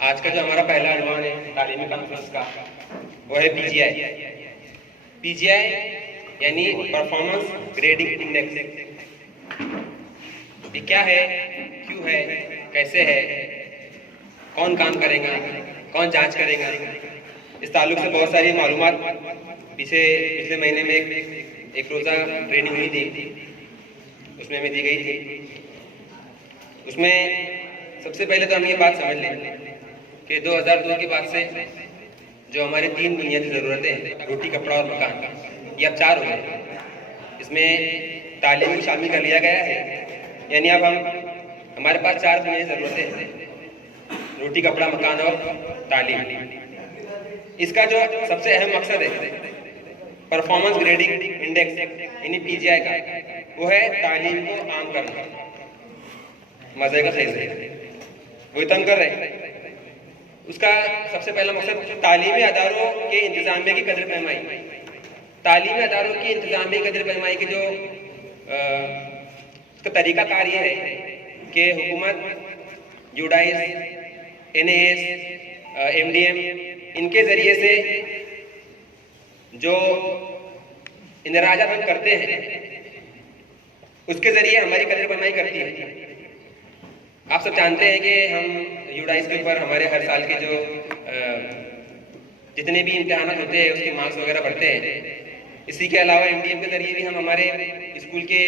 आज का जो हमारा पहला अनुमान है तालीमी कॉन्फ्रेंस का वो है पीजीआई। पीजीआई यानी परफॉर्मेंस ग्रेडिंग इंडेक्स। ये क्या है, क्यों है, कैसे है, कौन काम करेगा, कौन जांच करेगा, इस ताल्लुक से बहुत सारी मालूमात पिछले महीने में एक रोज़ा ट्रेनिंग हुई थी, उसमें हमें दी गई थी। उसमें सबसे पहले तो हम ये बात समझ लें कि 2002 के बाद से जो हमारे 3 बुनियादी ज़रूरतें हैं, रोटी, कपड़ा और मकान, ये अब 4 हो गए। इसमें तालीम को शामिल कर लिया गया है, यानी अब हमारे पास 4 बुनियादी ज़रूरतें हैं, रोटी, कपड़ा, मकान और तालीम। इसका जो सबसे अहम मकसद है परफॉर्मेंस ग्रेडिंग इंडेक्स यानी पीजीआई का, वो है तालीम को आम करना। मजे का सही से वही तंग कर रहे। उसका सबसे पहला मकसद तालीमी अदारों के इंतजामिया की कदर पैमाई। तालीमी अदारों की इंतजामिया की कदर पैमाई के जो उसका तरीकाकार ये है कि हुकूमत, यूडाइस, एनएएस, एमडीएम, इनके ज़रिए से जो इंदराजात हम करते हैं उसके ज़रिए हमारी कदर पैमाई करती है। आप सब जानते हैं कि हम यूडाइस के ऊपर हमारे हर साल के जो जितने भी इम्तिहान होते हैं उसके मार्क्स वगैरह बढ़ते हैं। इसी के अलावा एमडीएम के ज़रिए भी हम हमारे स्कूल के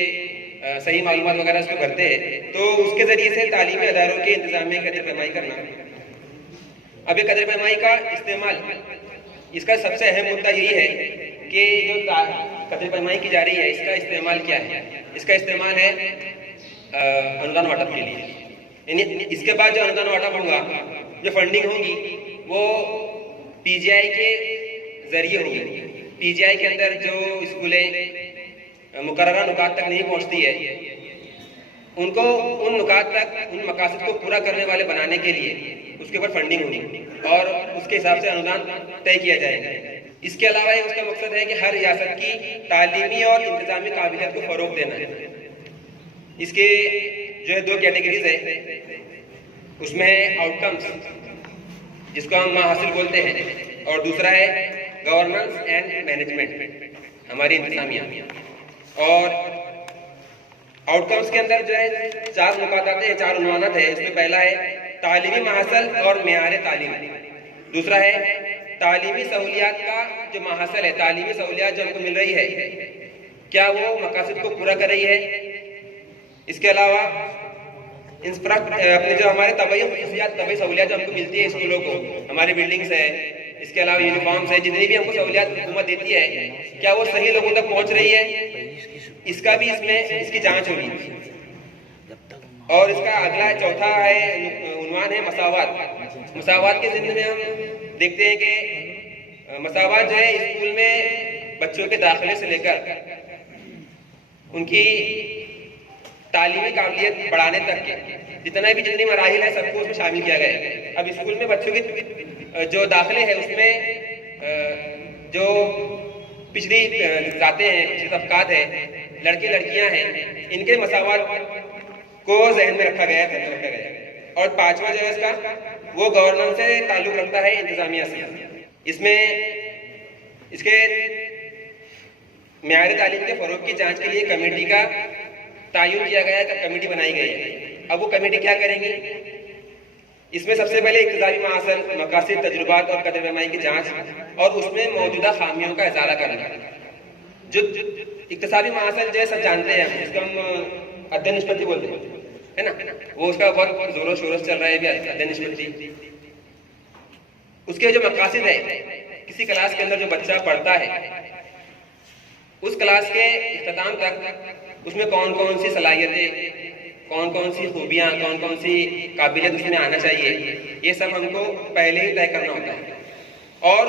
सही मालूमात वगैरह उसमें भरते हैं, तो उसके ज़रिए से तालीमी अदारों के इंतजामिया की कदर पैमाई करना। अब ये कदर पैमाई का इस्तेमाल, इसका सबसे अहम मुद्दा यही है कि जो कदर पैमाई की जा रही है इसका इस्तेमाल क्या है। इसका इस्तेमाल है अनुदान वाटप के लिए, यानी इसके बाद जो अनुदान वाटप होगा, जो फंडिंग होगी वो पीजीआई के जरिए होगी। पीजीआई के अंदर जो स्कूलें मुकर्ररा नुकात तक नहीं पहुंचती है, उनको उन नुकात तक, उन मकासद को पूरा करने वाले बनाने के लिए उसके ऊपर फंडिंग होगी और उसके हिसाब से अनुदान तय किया जाएगा। इसके अलावा उसका मकसद है कि हर रियासत की तालीमी और इंतजामी काबिलियत को फरोग देना है। इसके जो है 2 कैटेगरीज है, उसमें है आउटकम्स जिसको हम हासिल बोलते हैं, और दूसरा है गवर्नेंस एंड मैनेजमेंट, हमारी इंतजामिया। और आउटकम्स के अंदर जो है 4 नुकात आते हैं, 4 उन्वानात है। इसमें पहला है तालीमी महासल और मेयार तालीम, दूसरा है तालीमी सहूलियात का जो महासल है, तालीमी सहूलियात जो हमको मिल रही है क्या वो मकासद को पूरा कर रही है। इसके अलावा अपने जो हमारे तबई सहूलियात जो हमको मिलती है स्कूलों को, हमारी बिल्डिंग्स है, इसके अलावा यूनिफॉर्म्स है, जितनी भी हमको सहूलियात हुकूमत देती है क्या वो सही लोगों तक पहुंच रही है, इसका भी इसमें इसकी जांच होगी। और इसका अगला चौथा है उन्वान है मसावात। मसावात के जिम्मे में हम देखते हैं कि मसावात जो है स्कूल में बच्चों के दाखिले से लेकर उनकी तालीमी काबिलियत बढ़ाने तक के जितनी मराहिल है सबको उसमें शामिल किया गया है। अब स्कूल में बच्चों के जो दाखिले है उसमें जो पिछड़ी जाते हैं, पिछड़ी तबकात है, लड़के लड़कियां हैं, इनके मसावात को जहन में रखा गया है। और 5वां जो है इसका वो गवर्नेंस से ताल्लुक रखता है, इंतजामिया से। इसमें इसके मेयार तालीम के फरोग की जांच के लिए कमेटी का तायुन किया गया है, कमेटी बनाई गई है। अब वो कमेटी क्या करेंगी, इसमें सबसे पहले इक्तिसाबी महासल, मकासद, तजुर्बात और कदर पैमाई की जांच और उसमें मौजूदा खामियों का इजाला करना। जो इक्तिसाबी महासल जो है सब जानते हैं, उसको हम अध्ययन निष्पत्ति बोलते हैं, है ना, वो उसका बहुत जोरों शोरों से चल रहा है भी अध्ययन निष्पत्ति। उसके जो मकासद है, किसी क्लास के अंदर जो बच्चा पढ़ता है उस क्लास के इख्तिताम तक उसमें कौन कौन सी सलाहियतें, कौन कौन सी खूबियाँ, कौन कौन सी काबिलियत उसमें आना चाहिए, ये सब हमको पहले ही तय करना होता है। और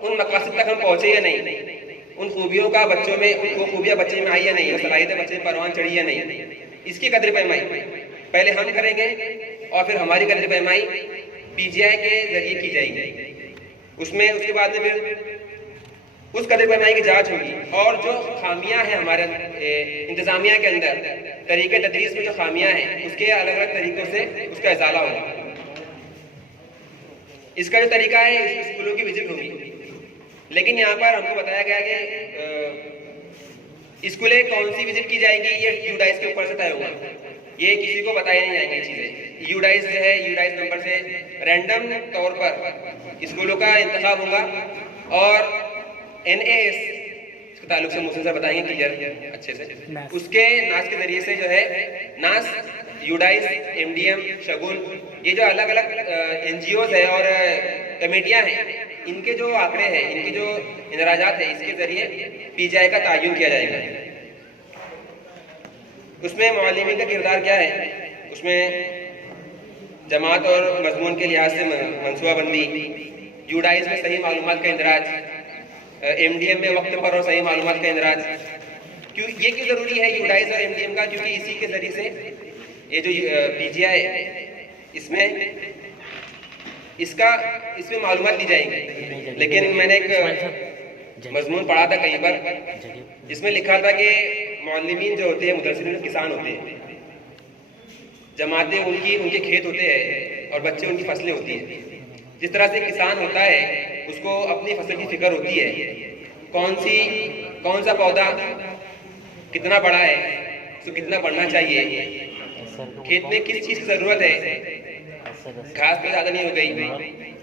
उन मकासद तक हम पहुँचे या नहीं, उन खूबियों का बच्चों में, वो खूबियाँ बच्चे में आई या नहीं, सलाहियतें बच्चे में परवान चढ़ी या नहीं, इसकी कदर पैमाई पहले हम करेंगे और फिर हमारी कदर पैमाई पीजीआई के जरिए की जाएगी। उसमें उसके बाद में फिर उस कदर पैमाने की जांच होगी, और जो खामियां हैं हमारे इंतजामिया के अंदर, तरीके तदरीस में जो खामियां हैं, उसके अलग अलग तरीकों से उसका इजाला होगा। इसका जो तरीका है, स्कूलों की विजिट होगी, लेकिन यहाँ पर हमको बताया गया कि स्कूलें कौन सी विजिट की जाएंगी ये यूडाइस के ऊपर से तय होगा, ये किसी को बताई नहीं जाएंगी चीज़ें। यूडाइस जो है, यूडाइस नंबर से रैंडम तौर पर स्कूलों का इंतखाब होगा, और NAS इसके ताल्लुक से मुझसे बताएंगे क्लियर अच्छे से, उसके नास के जरिए से जो है, नास, यूडाइस, MDM, शगुन, ये जो अलग अलग NGOs है और कमेटियां हैं, इनके जो आंकड़े हैं, इनके जो इंदराजात है, इसके जरिए PGI का तयन किया जाएगा। उसमें मुअल्लिमीन का किरदार क्या है, उसमें जमात और मजमून के लिहाज से मनसूबाबंदी, यूडाइस में सही मालूमात का इंदराज, MDM में वक्त पर और सही मालूमात का इंदराज। ये क्यों जरूरी है यूडाइस और MDM का? क्योंकि इसी के जरिए से ये जो PGI है, इसमें मालूमात दी जाएंगी। लेकिन मैंने एक मजमून पढ़ा था कहीं पर, जिसमें लिखा था कि मुअल्लिमीन जो होते हैं, मुदर्रिसीन किसान होते हैं, जमातें उनके खेत होते हैं और बच्चे उनकी फसलें होती हैं। जिस तरह से किसान होता है, उसको अपनी फसल की फिक्र होती है, कौन सा पौधा कितना बड़ा है, उसको कितना बढ़ना चाहिए, खेत में किस चीज की जरूरत है, घास तो ज्यादा नहीं हो गई,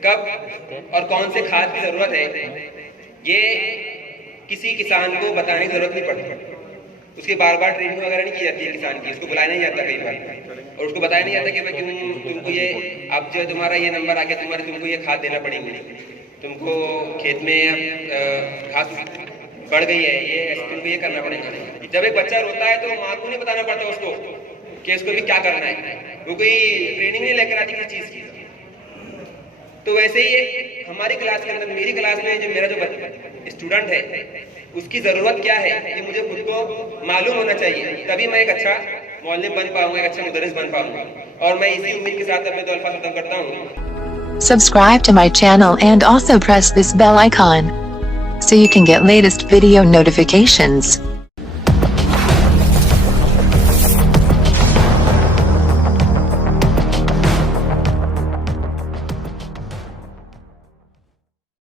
कब और कौन से खाद की जरूरत है, ये किसी किसान को बताने की जरूरत नहीं पड़ती। उसकी बार बार ट्रेनिंग वगैरह नहीं की जाती है किसान की, उसको बुलाया नहीं जाता कई बार, और उसको बताया नहीं जाता कि भाई तुमको ये, अब जो तुम्हारा ये नंबर आ गया, तुमको ये खाद देना पड़ेगी, तुमको खेत में घास बढ़ गई है, ये तुमको ये करना पड़ेगा। जब एक बच्चा रोता है तो माँ को नहीं बताना पड़ता उसको कि उसको भी क्या करना है, वो कोई ट्रेनिंग नहीं लेकर आती किसी चीज की। तो वैसे ही हमारी क्लास के अंदर, मेरी क्लास में जो मेरा जो स्टूडेंट है, उसकी जरूरत क्या है, ये मुझे खुद को मालूम होना चाहिए, तभी मैं एक अच्छा मुअल्लिम बन पाऊंगा, एक अच्छा मुदर्रिस बन पाऊंगा। और मैं इसी उम्मीद के साथ अपने 2 अल्फाज खत्म करता हूँ। Subscribe to my channel and also press this bell icon so you can get latest video notifications.